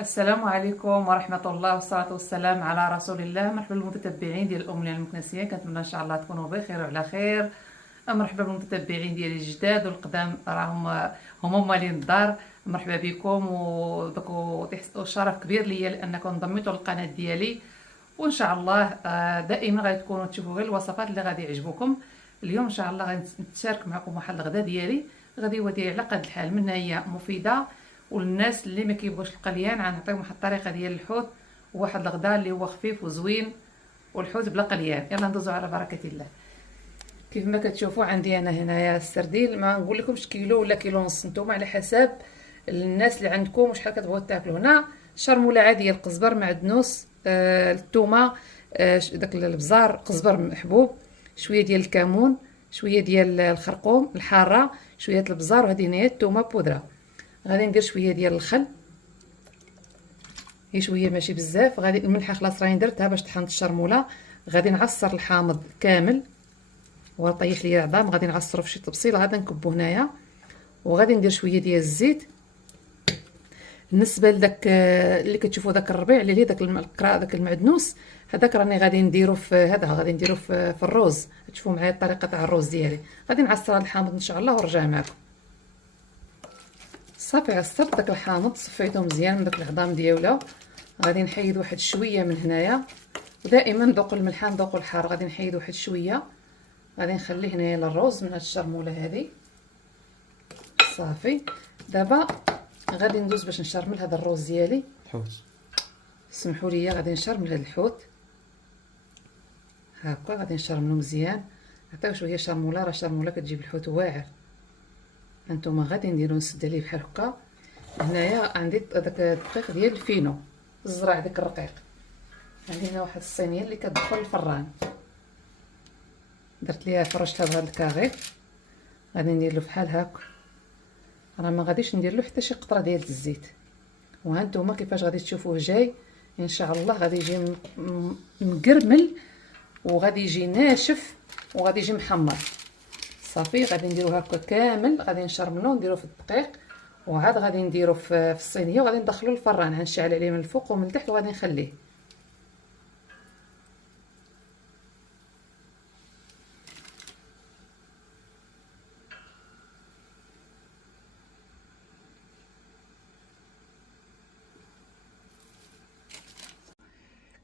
السلام عليكم ورحمة الله والصلاة والسلام على رسول الله. مرحبا بالمتتبعين ديال الأمنية المكنسية، كنتمنى إن شاء الله تكونوا بخير وعلى خير. مرحبا بالمتتبعين ديالي الجداد والقدام، راهم هما مالين الدار. مرحبا بكم، وشرف كبير ليا لأنكم انضميتوا للقناة ديالي، وإن شاء الله دائما غادي تكونوا تشوفوا غير الوصفات اللي غادي يعجبوكم. اليوم إن شاء الله غادي نتشارك معكم واحد الغدا ديالي، غاديوه ديالي على قد الحال، منها هي مفيدة، والناس اللي ما كيبغوش القليان غنعطيهم واحد الطريقه ديال الحوت، وواحد الغداء اللي هو خفيف وزوين، والحوت بلا قليان. يلا ندوزو على بركه الله. كيف ما كتشوفوا عندي انا هنايا السردين، ما نقول لكمش كيلو ولا كيلو ونص، نتوما على حساب الناس اللي عندكم وشحال كتبغوا تاكلوا. هنا شرموله عاديه، القزبر، معدنوس، الثومه، داك البزار، قزبر محبوب، شويه ديال الكمون، شويه ديال الخرقوم الحاره، شويه البزار، وهذه هي الثومه بودره. غادي ندير شويه ديال الخل، هي شويه ماشي بزاف. غادي الملحه خلاص راني درتها باش طحنت الشرموله. غادي نعصر الحامض كامل وطيح لي العظام، غادي نعصرو في شي طبسيل، غادي نكبو هنايا. وغادي ندير شويه ديال الزيت. بالنسبه لداك اللي كتشوفوا داك الربيع اللي هي داك القرا، داك المعدنوس، هذاك راني غادي نديرو في هذا، غادي نديرو في الروز. تشوفوا معايا الطريقه تاع الروز ديالي. غادي نعصر هذا الحامض ان شاء الله ونرجع معكم. صافي عصرت داك الحامض، صفيته مزيان من داك العظام ديالو. غادي نحيد واحد شويه من هنايا، ودائما ذوقوا الملح ذوقوا الحار. غادي نحيد واحد شويه، غادي نخليه هنايا للروز من هاد الشرموله هذه. صافي دابا غادي ندوز باش نشرمل هذا الروز ديالي. حوت، سمحوا لي، غادي نشرمل هذا الحوت هكا، غادي نشرملو مزيان. عطيو شويه شرموله، راه الشرموله كتجيب الحوت واعر. هانتوما غادي نديرو نسد عليه بحال هكا. هنايا عندي داك الدقيق ديال الفينو، الزرع داك الرقيق. عندي هنا واحد الصينيه اللي كتدخل الفران، درت ليها فرشتها بهذا الكاغي. غادي ندير له بحال هكا، راه ما غاديش ندير له حتى شي قطره ديال الزيت. وهانتوما كيفاش غادي تشوفوه جاي ان شاء الله. غادي يجي مقرمل، وغادي يجي ناشف، وغادي يجي محمر. صافي غادي نديرو هكا كامل، غادي نشرملو نديرو في الدقيق، وعاد غادي نديرو في الصينيه، وغادي ندخلو الفران. غنشعل عليه من الفوق ومن التحت، وغادي نخليه.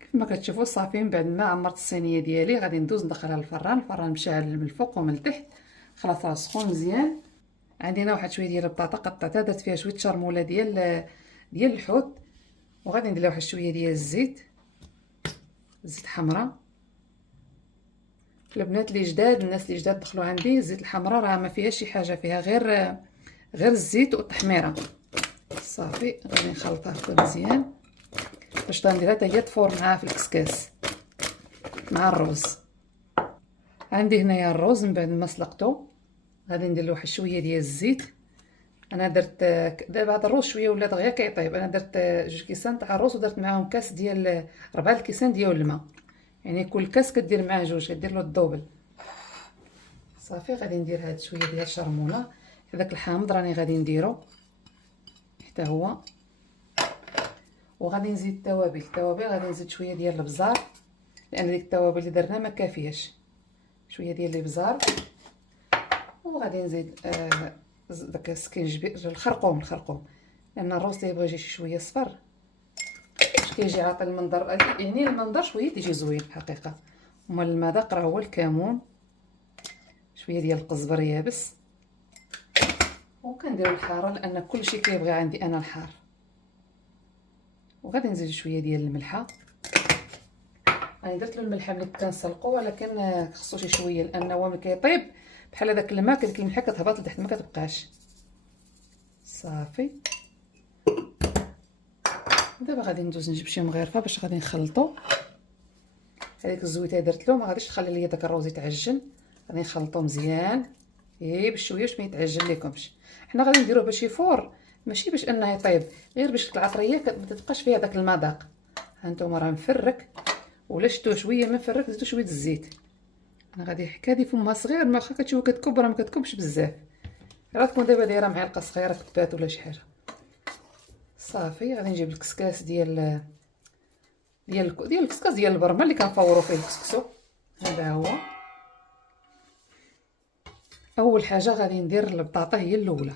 كيف ما كتشوفوا صافي، من بعد ما عمرت الصينيه ديالي غادي ندوز ندخلها للفران. الفران مشعل من الفوق ومن التحت، خلاص راه سخون مزيان. عندي هنا واحد شويه ديال البطاطا قطعتها، درت فيها شويه شرموله ديال الحوت. وغادي ندير لها واحد شويه ديال الزيت حمراء. البنات اللي جداد، الناس اللي جداد دخلوا عندي، الزيت الحمراء راه ما فيها شي حاجه، فيها غير الزيت والتحميره. صافي غادي نخلطها هكا مزيان باش غنديرها حتى هي تفور معاها في الكسكاس مع الروز. عندي هنايا الروز من بعد ما سلقته، غادي ندير له واحد شويه ديال الزيت. انا درت دابا هذا الروز شويه ولا دغيا كيطيب. انا درت 2 كيسان تاع الروز، ودرت معاهم كاس ديال 4 الكيسان ديال الماء، يعني كل كاس كدير معاه 2، كدير له الدوبل. صافي غادي ندير هاد شويه ديال الشرموله. هذاك الحامض راني غادي نديرو حتى هو، وغادي نزيد التوابل غادي نزيد شويه ديال البزار، لان ديك التوابل اللي درنا ما كافياش. شويه ديال البزار، وغادي نزيد داك السكينجبير، الخرقوم، لان الروز تيبغي يجي شويه صفر باش كيجي عاطي المنظر، يعني المنظر شويه تيجي زوين الحقيقه. ومال المذاق راه هو الكمون، شويه ديال القزبر يابس، وكنديروا الحاره لان كلشي كيبغي عندي انا الحار. وغادي نزيد شويه ديال الملحه. انا درت له الملحه ملي كنسلقو، ولكن خصو شي شويه لانه هو ملي كيطيب بحال هذاك الماء الملحه كتهبط لتحت ما كتبقاش. صافي دابا غادي ندوز نجيب شي مغرفه باش غادي نخلطو. هذيك الزويته درت له، ما غاديش تخلي ليا داك الروز يتعجن. غادي نخلطو مزيان غير بشويه باش ما يتعجن لكمش. حنا غادي نديروه باش يفور، ماشي باش انه يطيب، غير باش العطريه ما تبقاش فيها داك المذاق. هانتوما راه مفرك، ولا شتوه شويه ما فرك، زيدوا شويه الزيت. انا غادي حكا فمها صغير، ما واخا كتشوفوا كتكب راه ما كتكبش بزاف، راه تكون دابا دايره معلقه صغيره كبات ولا شي حاجه. صافي غادي نجيب الكسكاس ديال الكسكاس ديال البرمه اللي كنفوروا فيه الكسكسو. هذا هو اول حاجه غادي ندير البطاطا، هي الاولى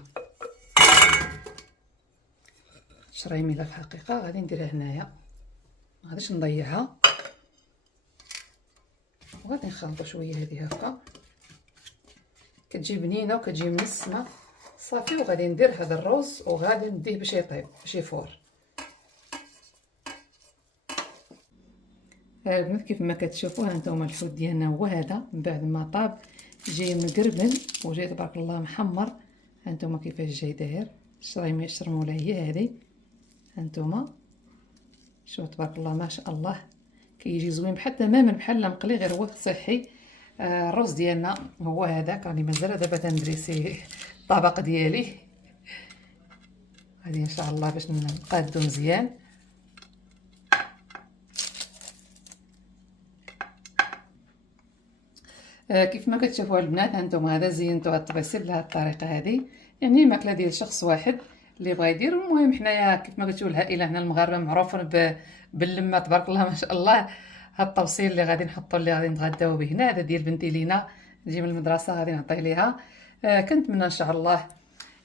شريميله في الحقيقه، غادي نديرها هنايا، ما غاديش نضيعها، وغادي نخلطوا شويه هذه هكا، كتجي بنينه وكتجي منسمه. صافي وغادي ندير هذا الرز وغادي نديه باش يطيب باش يفور. البنات كيف ما كتشوفوا هانتوما الحوت ديالنا هو هذا، من بعد ما طاب جاي مقربن وجاي تبارك الله محمر. هانتوما كيفاش جاي داير، الشرموله هي هذه، هانتوما شوف تبارك الله ما شاء الله كيجي زوين بحال تماما بحال مقلي، غير هو صحي. الرز ديالنا هو هذاك، راني مازال دابا تندريسي الطبق ديالي، غادي ان شاء الله باش نقادو مزيان. كيف ما كتشوفوا البنات هانتوما هذا زينتو هاد الطبيسي بهذه الطريقه هذه، يعني ماكله ديال شخص واحد اللي بغى يدير. المهم حنايا كيف ما قلتوا العائله هنا المغاربه معروفين باللمه تبارك الله ما شاء الله. هاد الطوسيل اللي غادي نحطوا اللي غادي نتغداو به هنا، هذا ديال بنتي لينا تجي من المدرسه غادي نعطي ليها. كنتمنى ان شاء الله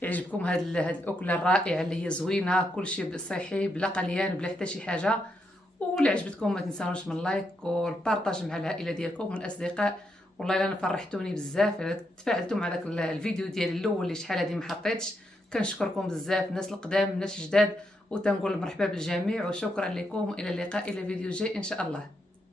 يعجبكم هاد الاكله الرائعه اللي هي زوينه، كلشي صحي بلا قليان بلا حتى شي حاجه. ولا عجبتكم ما تنساوش من لايك والبارطاج مع العائله ديالكم والاصدقاء. والله الا فرحتوني بزاف، تفاعلتوا مع داك الفيديو ديالي الاول اللي شحال هادي ما حطيتش. كنشكركم بزاف الناس القدام الناس الجداد، وتنقول مرحبا بالجميع وشكرا لكم، والى اللقاء الى فيديو جاي ان شاء الله.